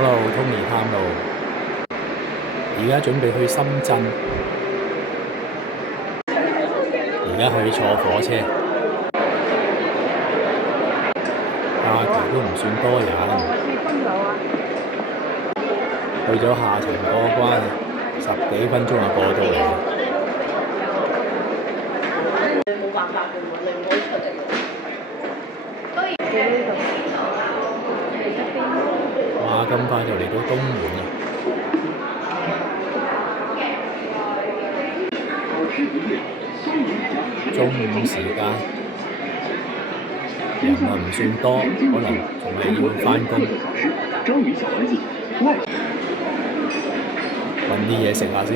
Hello，Tony 探路，而家準備去深圳，而家去坐火車，假期都唔算多人，去咗下層過關，10幾分鐘就過到嚟。冇辦法嘅喎，你唔可以出嚟喎。哇！咁快就嚟到東門啦！中午時間，人啊唔算多，可能仲係要返工，揾啲嘢食下先。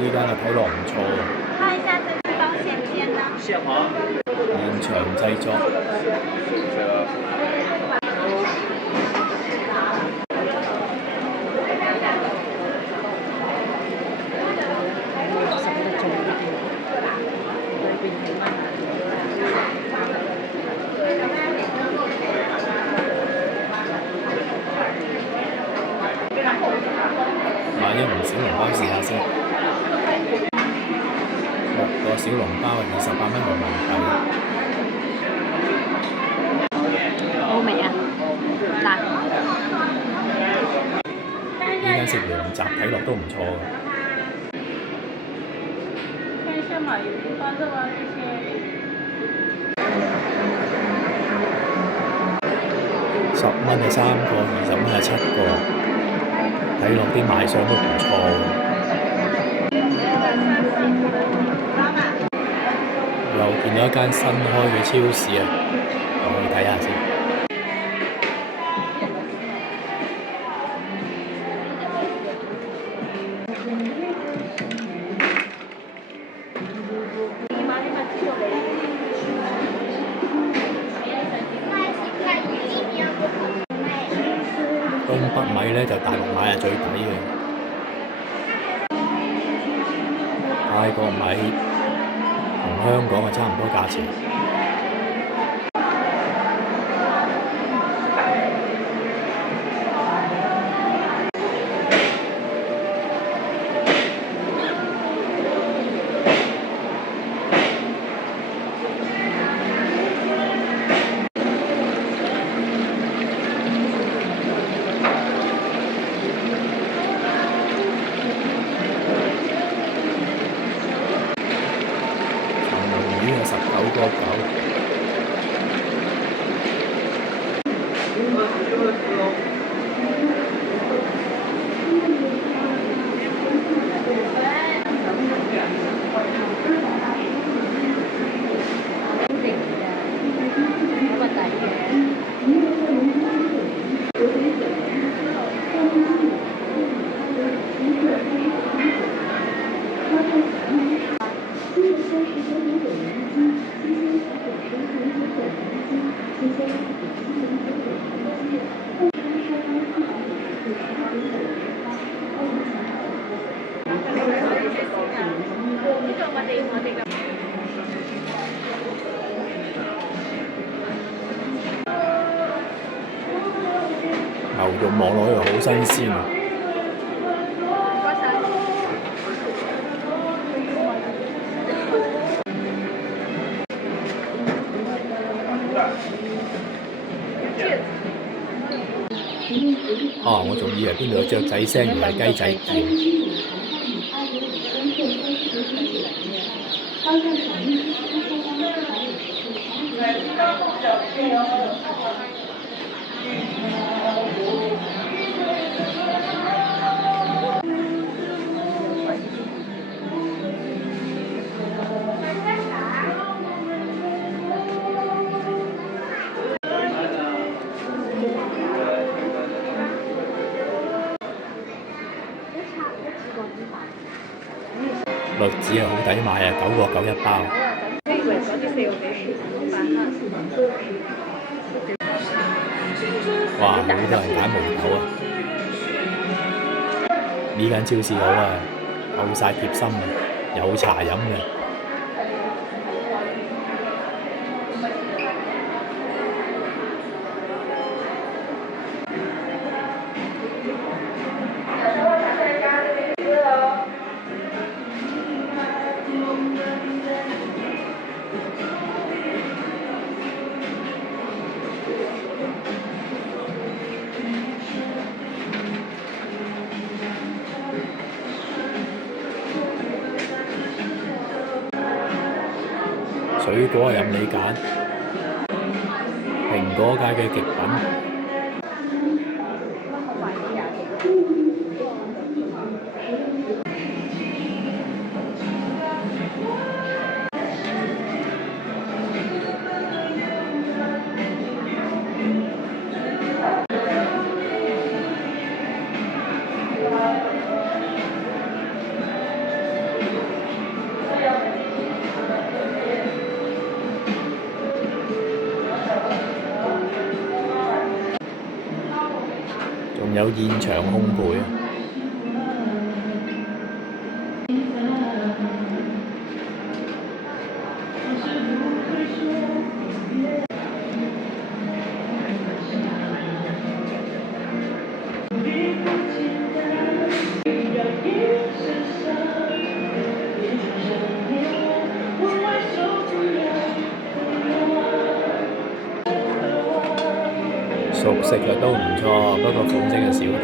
呢間啊睇落唔錯喎，看一下這是保險片呢。現場製作。買一籠小籠包試下先，6個小籠包28蚊人民幣。好味啊！辣。呢間食羊雜睇落都唔錯喎。看一下嘛，有不發熱啊這些。10蚊係3個，20蚊係7個，睇落啲賣相都唔錯喎。又見到一間新開嘅超市啊，我去睇下先。東北米呢，就大陸買係最抵嘅，泰國米同香港係差唔多價錢。魚係19個9。牛肉望落去好新鮮啊！我仲以為邊度有雀仔聲，原來係雞仔栗子係好抵買啊，9個9一包。哇！好多人揀梅豆啊！呢間超市好啊，夠晒貼心啊，有茶飲嘅。水果任你揀，蘋果界嘅極品。仲有現場烘焙啊！熟食嘅都唔錯，不過款式就少啲。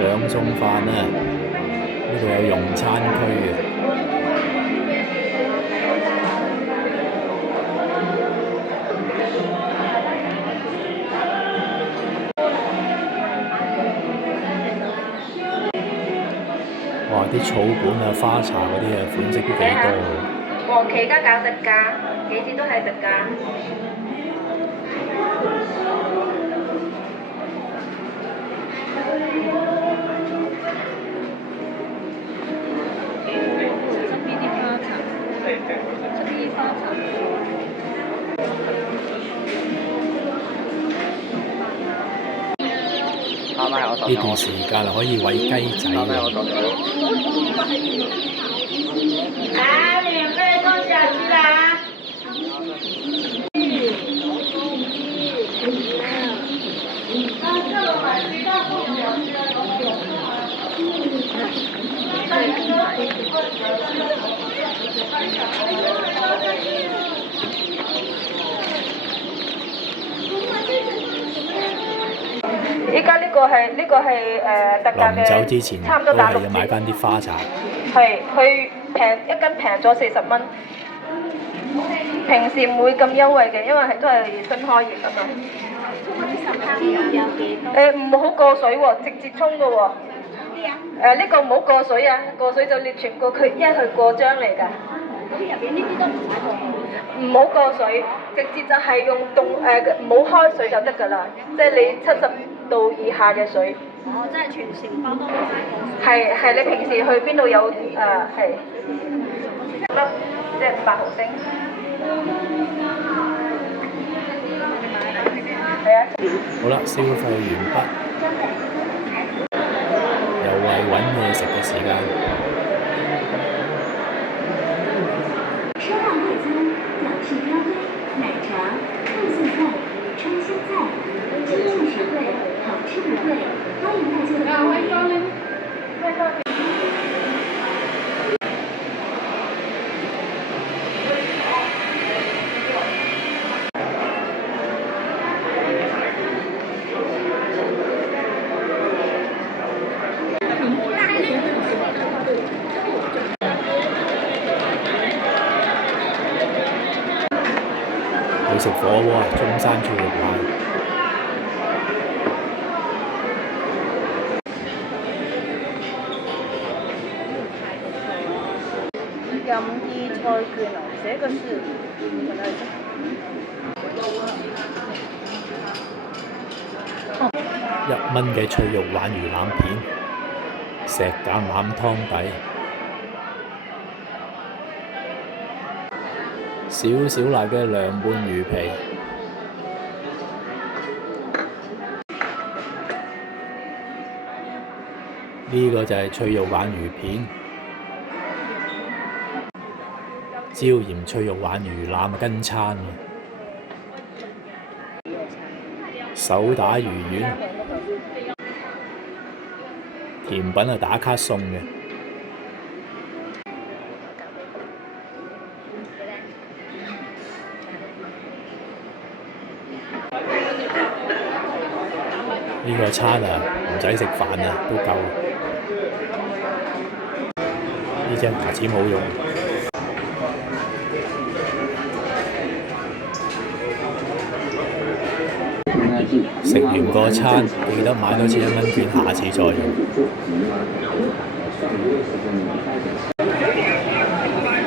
兩餸飯啊！呢度有用餐區嘅。哇！啲草本啊、花茶嗰啲啊，款式都幾多喎。黃芪加價特價，幾支都係特價。呢段時間可以餵雞仔喎。免費送小雞啦！依家呢個係特價嘅，臨走之前差唔多都係要買翻啲花茶。係，佢一斤平咗40蚊，平時唔會咁優惠嘅，因為都係新開業啊嘛。唔好過水喎，直接沖嘅喎。呢個唔好過水啊，過水就裂全個佢，因為佢過漿嚟㗎。唔好過水，直接就係用唔好開水就得㗎啦，即係你70度以下嘅水。哦，即係全城包都唔使過水。係，你平時去邊度有係粒即係500毫升。係啊。好啦，消費完畢，又係揾嘢食嘅時間。吃饭快餐，港式咖啡、奶茶、肉馅菜、川湘菜，轻松实惠，好吃不贵，欢迎大家的光临。去食火鍋，中山豬肉飯。任意菜券啊，這個是本來1蚊嘅脆肉鯇魚腩片，石橄欖湯底，少少辣嘅涼拌魚皮。呢個就係脆肉鯇魚片，椒鹽脆肉鯇魚腩跟餐喎，手打魚丸，甜品係打卡送嘅。呢個餐啊，唔使食飯啊，都夠。呢隻牙籤好用。食完個餐，記得買多次1蚊券，下次再用。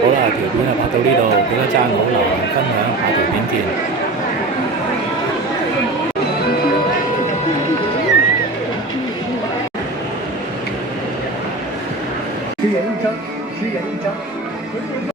好啦，條片就拍到呢度，記得讚好、留言、分享，下條片見。10元1张，10元1张。